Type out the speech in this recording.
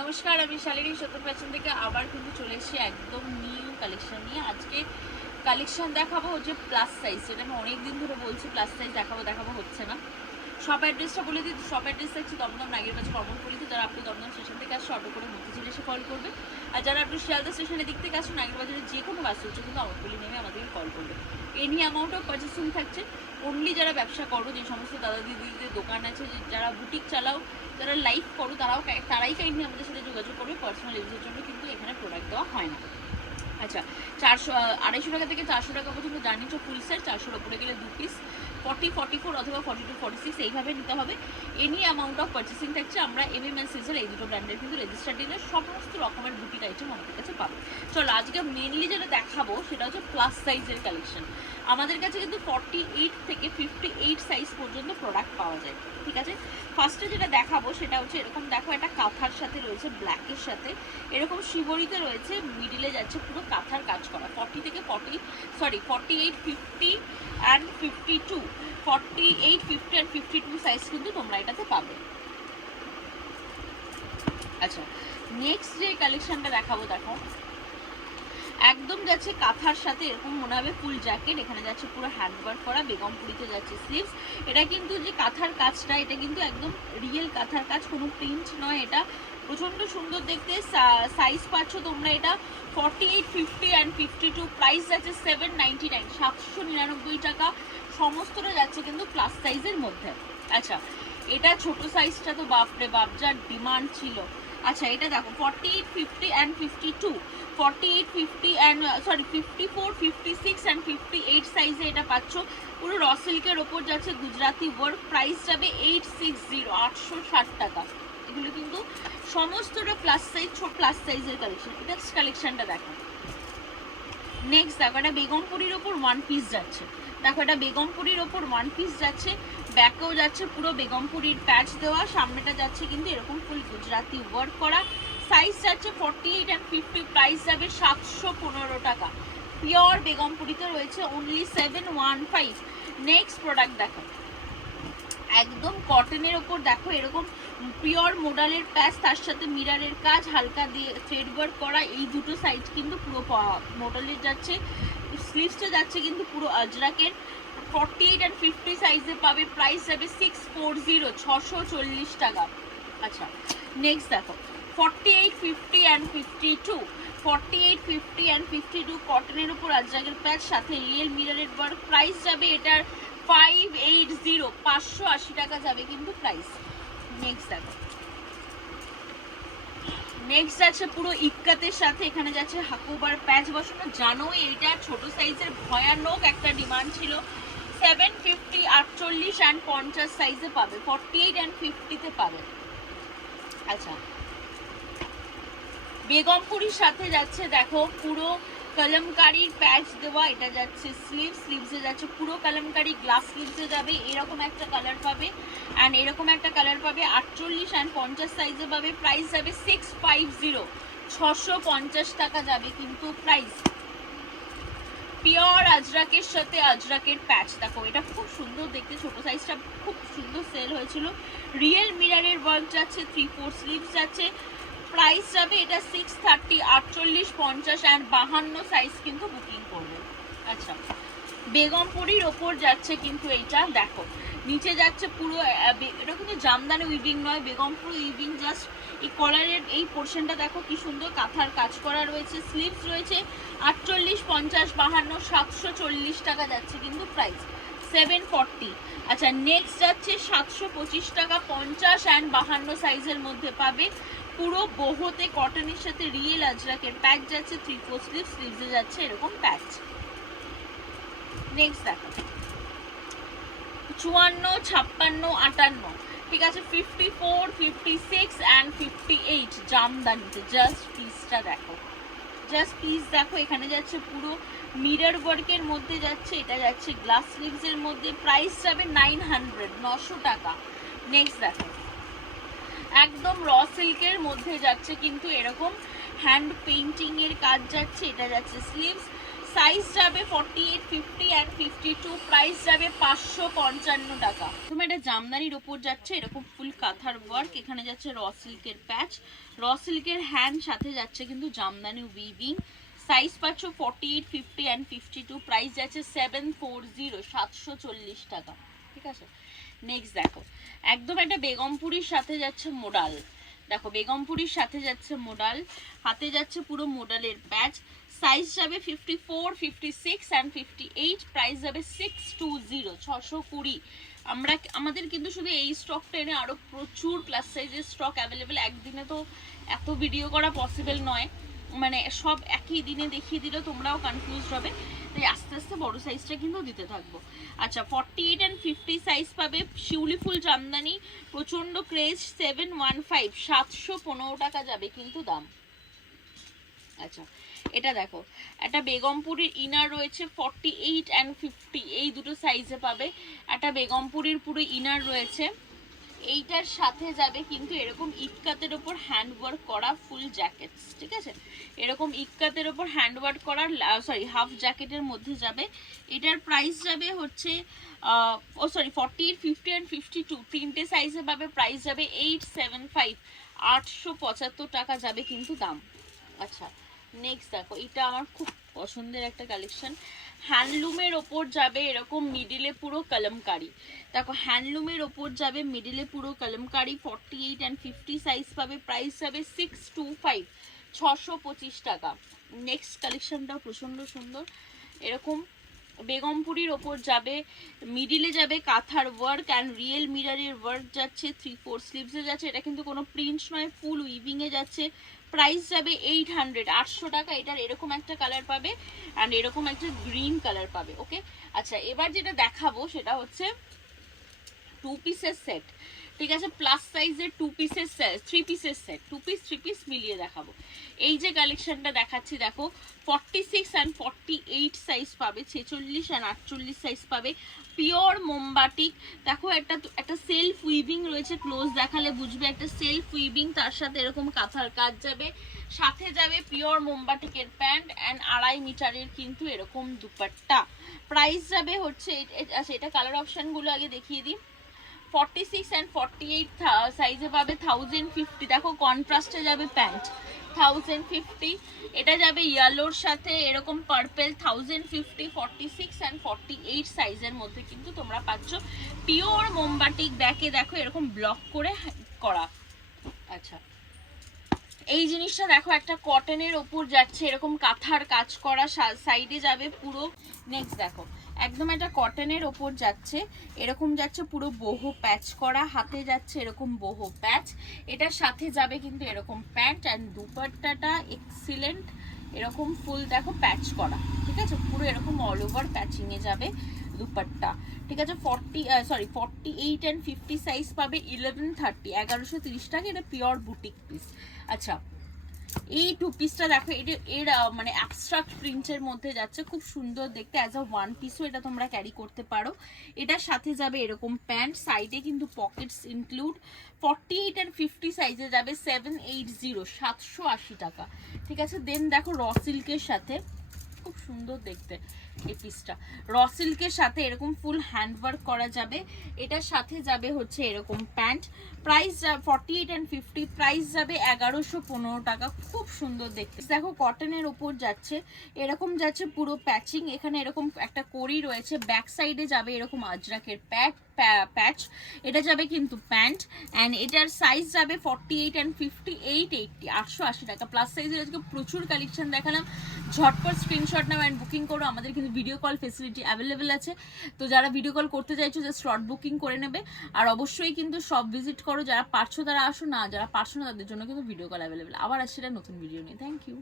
নমস্কার, আমি শালিনী সত্য ফ্যাশন থেকে আবার কিন্তু চলে এসেছি একদম নিউ কালেকশন নিয়ে। আজকে কালেকশন দেখাবো হচ্ছে প্লাস সাইজ, যেটা আমি অনেকদিন ধরে বলছি প্লাস সাইজ দেখাবো হচ্ছে না। শপ অ্যাড্রেসটা বলে দিই, শপ অ্যাড্রেস হচ্ছে দমদম নাগের কাছে কমলপুরিতে। যারা আপনি দমদম স্টেশন থেকে আসছে অটো করে মতিঝিল এসে কল করবে, আর যারা আপনি শিয়ালদা স্টেশনের দিক থেকে আসুন নাগের বাজারে যে কোনো বাস হচ্ছে কিন্তু আমরপুলি নেমে আমাদেরকে কল করবে। এনি অ্যামাউন্ট অফ পারচেসিং থাকছে। অনলি যারা ব্যবসা করো, যে সমস্ত দাদা দিদিদের দোকান আছে, যারা বুটিক চালাও, যারা লাইভ করো, তারাই কাইন্ডলি আমাদের সাথে যোগাযোগ করবে। পার্সোনাল ইউজের জন্য কিন্তু এখানে প্রোডাক্ট দেওয়া হয় না। আচ্ছা, 250 টাকা থেকে 400 টাকা পর্যন্ত জানিয়েছো ফুল সেট। 400-র উপরে গেলে 2 পিস 40, 44 অথবা 42, 46 এইভাবে নিতে হবে। এনি অ্যামাউন্ট অফ পারচেসিং থাকছে। আমরা MM&S এই দুটো ব্র্যান্ডের কিন্তু রেজিস্টার্ড ডিলার, সমস্ত রকমের বুটিক আইটেম আমাদের কাছে পাবো। চলো আজকে মেনলি যেটা দেখাবো সেটা হচ্ছে প্লাস সাইজের কালেকশন। আমাদের কাছে কিন্তু 48 থেকে 58 সাইজ পর্যন্ত প্রোডাক্ট পাওয়া যায়, ঠিক আছে। ফার্স্টে যেটা দেখাবো সেটা হচ্ছে এরকম, দেখো একটা কাঁথার সাথে রয়েছে, ব্ল্যাকের সাথে এরকম শিবরিতে রয়েছে, মিডিলে যাচ্ছে পুরো কাঁথার কাজ করা। 48, 50 অ্যান্ড 52, 48, 50 অ্যান্ড 52 সাইজ কিন্তু তোমরা এটাতে পাবে। আচ্ছা, নেক্সট যে কালেকশনটা দেখাবো, দেখো একদম যাচ্ছে কাঁথার সাথে, এরকম মনে হবে ফুল জ্যাকেট। এখানে যাচ্ছে পুরো হ্যান্ডওয়ার্ক করা, বেগমপুরিতে যাচ্ছে স্লিভস। এটা কিন্তু যে কাঁথার কাজটা, এটা কিন্তু একদম রিয়েল কাঁথার কাজ, কোনো প্রিন্ট নয়। এটা প্রচণ্ড সুন্দর দেখতে। সাইজ পাচ্ছ তোমরা এটা 48, 50 অ্যান্ড 52। প্রাইস যাচ্ছে 799, 799 টাকা। সমস্তটা যাচ্ছে কিন্তু প্লাস সাইজের মধ্যে। আচ্ছা, এটা ছোট সাইজটা তো বাপরে বাপ, যার ডিমান্ড ছিল। আচ্ছা, এটা দেখো 48, 50 অ্যান্ড 52, 48, 50 অ্যান্ড 54, 56 অ্যান্ড 58 সাইজে এটা পাচ্ছ। পুরো র সিল্কের ওপর যাচ্ছে গুজরাটি ওয়ার্ক। প্রাইস যাবে 860, 860 টাকা। এগুলো কিন্তু সমস্তটা প্লাস সাইজ, প্লাস সাইজের কালেকশন। এটা কালেকশনটা দেখো। নেক্সট দেখো, এটা বেগমপুরির ওপর ওয়ান পিস যাচ্ছে। দেখো এটা বেগমপুরির ওপর ওয়ান পিস যাচ্ছে, ব্যাকেও যাচ্ছে পুরো বেগমপুরির প্যাচ দেওয়া, সামনেটা যাচ্ছে কিন্তু এরকম ফুল গুজরাটি ওয়ার্ক করা। সাইজ যাচ্ছে 48 অ্যান্ড 50। প্রাইস যাবে 715 টাকা। পিওর বেগমপুরিতে রয়েছে অনলি 715। নেক্সট প্রোডাক্ট দেখো, একদম কটনের ওপর দেখো এরকম পিওর মোডালের প্যাচ, তার সাথে মিরারের কাজ হালকা দিয়ে থ্রেড ওয়ার্ক করা। এই দুটো সাইজ কিন্তু পুরো মোডালের যাচ্ছে। স্লিভসটা যাচ্ছে কিন্তু পুরো আজরাকের। 48 অ্যান্ড 50 সাইজে পাবে। প্রাইস যাবে 640, 640 টাকা। আচ্ছা, নেক্সট দেখো 48, 50 অ্যান্ড 52, 48, 50 অ্যান্ড 52 কটনের উপর আজরাকের প্যাচ, সাথে রিয়েল মিরারের ওয়ার্ক। প্রাইস যাবে এটার 580, 580 টাকা যাবে কিন্তু প্রাইস। নেক্সট দেখো, নেক্সট যাচ্ছে পুরো ইক্কাতের সাথে, এখানে যাচ্ছে হাকুবার প্যাচ বসানো। জানো এইটা ছোট সাইজের ভয়ানক একটা ডিমান্ড ছিল। 750, 48 অ্যান্ড 50 সাইজে পাবে, 48 অ্যান্ড 50-তে পাবে। আচ্ছা, বেগমপুরির সাথে যাচ্ছে দেখো পুরো কলমকারির প্যাচ দেওয়া। এটা যাচ্ছে স্লিভসে যাচ্ছে পুরো কলমকারি, গ্লাস স্লিভসে যাবে, এরকম একটা কালার পাবে অ্যান্ড এরকম একটা কালার পাবে। 48 অ্যান্ড 50 সাইজে পাবে। প্রাইস যাবে 650, 650 টাকা যাবে কিন্তু প্রাইস। পিওর আজরাকের সাথে আজরাকের প্যাচ, দেখো এটা খুব সুন্দর দেখতে, ছোট সাইজটা খুব সুন্দর সেল হয়েছিল। রিয়েল মিরারের ওয়ার্ক যাচ্ছে, 3/4 স্লিভস যাচ্ছে। প্রাইস যাবে এটা 630, 48, 50 অ্যান্ড 52 সাইজ কিন্তু বুকিং করবে। আচ্ছা, বেগমপুরির ওপর যাচ্ছে কিন্তু এইটা দেখো, নিচে যাচ্ছে পুরো, এটা কিন্তু জামদানি উইভিং নয়, বেগমপুরি উইভিং। জাস্ট এই কলারের এই পোর্শনটা দেখো কি সুন্দর কাঁথার কাজ করা রয়েছে। স্লিভস রয়েছে 48, 50, 52, 740 টাকা যাচ্ছে কিন্তু প্রাইস 740। আচ্ছা, নেক্সট যাচ্ছে 725 টাকা, 50 অ্যান্ড 52 সাইজের মধ্যে পাবে। পুরো বহুতে কটনের সাথে রিয়েল আজরাকের প্যাচ যাচ্ছে, 3/4 স্লিভ, স্লিভসে যাচ্ছে এরকম প্যাচ। নেক্সট দেখো 54, 56, 58, ঠিক আছে, 54, 56 অ্যান্ড 58 জামদানিতে। জাস্ট পিসটা দেখো, জাস্ট পিস দেখো। এখানে যাচ্ছে পুরো মিরর ওয়ার্কের মধ্যে যাচ্ছে, এটা যাচ্ছে গ্লাস স্লিভসের মধ্যে। প্রাইস যাবে 900, 900 টাকা। নেক্সট দেখো, একদম র সিল্কের মধ্যে যাচ্ছে কিন্তু এরকম হ্যান্ড পেইন্টিং এর কাজ যাচ্ছে। এটা যাচ্ছে স্লিভস, সাইজ যাবে 48, 50 অ্যান্ড 52, প্রাইস যাবে 555 টাকা। তুমি এটা জামদানির ওপর যাচ্ছে এরকম ফুল কাঁথার ওয়ার্ক, এখানে যাচ্ছে র সিল্কের প্যাচ, র সিল্কের হ্যান্ড, সাথে যাচ্ছে কিন্তু জামদানি উইভিং। সাইজ পাচ্ছ 48, 50 অ্যান্ড 52, প্রাইস যাচ্ছে 740, 740 টাকা। ঠিক আছে, নেক্সট দেখো একদম একটা বেগমপুরির সাথে যাচ্ছে মোডাল। দেখো বেগমপুরির সাথে যাচ্ছে মোডাল, হাতে যাচ্ছে পুরো মোডালের প্যাচ। সাইজ যাবে 54, 56 অ্যান্ড 58, প্রাইস যাবে 620, 620। আমাদের কিন্তু শুধু এই স্টকটা এনে আরো প্রচুর প্লাস সাইজের স্টক অ্যাভেলেবেল। একদিনে তো এত ভিডিও করা পসিবল নয়, মানে সব একই দিনে দেখিয়ে দিলে তোমরাও কনফিউজ হবে, তাই আস্তে আস্তে বড় সাইজটা কিন্তু দিতে থাকবো। আচ্ছা 48 অ্যান্ড 50 সাইজ পাবে, শিউলি ফুল জামদানি, প্রচন্ড ক্রেজ, 715, 715 টাকা যাবে কিন্তু দাম। আচ্ছা এটা দেখো একটা বেগমপুরীর ইনার রয়েছে 48 অ্যান্ড 50, এই দুটো সাইজে পাবে। একটা বেগমপুরীর পুরো ইনার রয়েছে, এইটার সাথে যাবে কিন্তু এরকম ইক্কাতের ওপর হ্যান্ড ওয়ার্ক করা ফুল জ্যাকেটস। ঠিক আছে, এরকম ইক্কাতের ওপর হ্যান্ড ওয়ার্ক করা সরি হাফ জ্যাকেটের মধ্যে যাবে। এটার প্রাইস যাবে হচ্ছে 48, 50 অ্যান্ড 52, তিনটে সাইজে পাবে। প্রাইস যাবে 875, 875 টাকা যাবে কিন্তু দাম। আচ্ছা নেক্সট দেখো এটা আমার খুব পছন্দের একটা কালেকশন, হ্যান্ডলুমের ওপর যাবে এরকম মিডিলে পুরো কলমকারি। দেখো হ্যান্ডলুমের ওপর যাবে মিডিলে পুরো কলমকারি, 48 অ্যান্ড 50 সাইজ পাবে। প্রাইস যাবে 625, 625 টাকা। নেক্সট কালেকশনটাও প্রচন্ড সুন্দর, এরকম বেগমপুরির ওপর যাবে, মিডিলে যাবে কাঁথার ওয়ার্ক অ্যান্ড রিয়েল মিরারের ওয়ার্ক যাচ্ছে, 3/4 স্লিভসে যাচ্ছে। এটা কিন্তু কোনো প্রিন্ট নয়, ফুল উইভিং এ যাচ্ছে। প্রাইস যাবে 800, 800 টাকা। এটার এরকম একটা কালার পাবে অ্যান্ড এরকম একটা গ্রিন কালার পাবে। ওকে আচ্ছা এবার যেটা দেখাবো সেটা হচ্ছে 2 পিসের সেট। ঠিক আছে, প্লাস সাইজের 2 পিসের সেট, 3 পিসের সেট, 2 পিস 3 পিস মিলিয়ে দেখাবো। এই যে কালেকশনটা দেখাচ্ছি দেখো 46 অ্যান্ড 48 সাইজ পাবে, 46 অ্যান্ড 48 সাইজ পাবে। পিওর মোমবাটিক, দেখো একটা সেলফ উইভিং রয়েছে, ক্লোজ দেখালে বুঝবে একটা সেলফ উইভিং, তার সাথে এরকম কাঁথার কাজ যাবে, সাথে যাবে পিওর মোমবাটিকের প্যান্ট অ্যান্ড 2.5 মিটারের কিন্তু এরকম দুপাট্টা। প্রাইস যাবে হচ্ছে আচ্ছা এটা কালার অপশনগুলো আগে দেখিয়ে দিই। 46 অ্যান্ড 48 সাইজে পাবে 1050। দেখো কন্ট্রাস্টে যাবে প্যান্ট 1050, এটা যাবে ইয়েলোর সাথে এরকম পার্পল 1050। 46 অ্যান্ড 48 সাইজের মধ্যে কিন্তু তোমরা পাচ্ছ পিওর মোমবাটিক। দেখো এরকম ব্লক করে করা। আচ্ছা এই জিনিসটা দেখো একটা কটনের ওপর যাচ্ছে এরকম কাঁথার কাজ করা, সাইডে যাবে পুরো। নেক্সট দেখো একদম একটা কটনের ওপর যাচ্ছে এরকম যাচ্ছে পুরো বহু প্যাচ করা, হাতে যাচ্ছে এরকম বহু প্যাচ, এটার সাথে যাবে কিন্তু এরকম প্যান্ট অ্যান্ড দুপাট্টাটা এক্সিলেন্ট এরকম ফুল দেখো প্যাচ করা। ঠিক আছে, পুরো এরকম অল ওভার প্যাচিং এ যাবে দুপাট্টা। ঠিক আছে 48 অ্যান্ড 50 সাইজ পাবে 1130, 1130 টাকা। এটা পিওর বুটিক পিস। আচ্ছা এই 2 পিসটা দেখো এর মানে অ্যাবস্ট্রাক্ট প্রিন্টের মধ্যে যাচ্ছে, খুব সুন্দর দেখতে, অ্যাজ আ ওয়ান পিসও এটা তোমরা ক্যারি করতে পারো। এটার সাথে যাবে এরকম প্যান্ট, সাইডে কিন্তু পকেটস ইনক্লুড। 48 অ্যান্ড 50 সাইজে যাবে 780, 780 টাকা। ঠিক আছে, দেন দেখো র সিল্কের সাথে খুব সুন্দর দেখতে এই পিসটা, র সিল্কের সাথে এরকম ফুল হ্যান্ড ওয়ার্ক করা যাবে। এটার সাথে যাবে হচ্ছে এরকম প্যান্ট, প্রাইস 48 অ্যান্ড 50, প্রাইস যাবে 1115 টাকা। খুব সুন্দর দেখতে, দেখো কটনের ওপর যাচ্ছে এরকম যাচ্ছে পুরো প্যাচিং, এখানে এরকম একটা কড়ি রয়েছে, ব্যাক সাইডে যাবে এরকম আজরাকের প্যাচ, এটা যাবে কিন্তু প্যান্ট অ্যান্ড এটার সাইজ যাবে 48 অ্যান্ড 50, 880, 880 টাকা। প্লাস সাইজের আজকে প্রচুর কালেকশন দেখালাম, ঝটপট স্ক্রিনশট নাও অ্যান্ড বুকিং করো। আমাদের কিন্তু ভিডিও কল ফেসিলিটি অ্যাভেলেবেল আছে, তো যারা ভিডিও কল করতে চাইছো জাস্ট স্লট বুকিং করে নেবে। আর অবশ্যই কিন্তু সব ভিজিট করো, যারা পারছো তারা আসো, না যারা পারছো না তাদের জন্য কিন্তু ভিডিও কল অ্যাভেলেবেল। আবার আসছে নতুন ভিডিও নিয়ে। Thank you.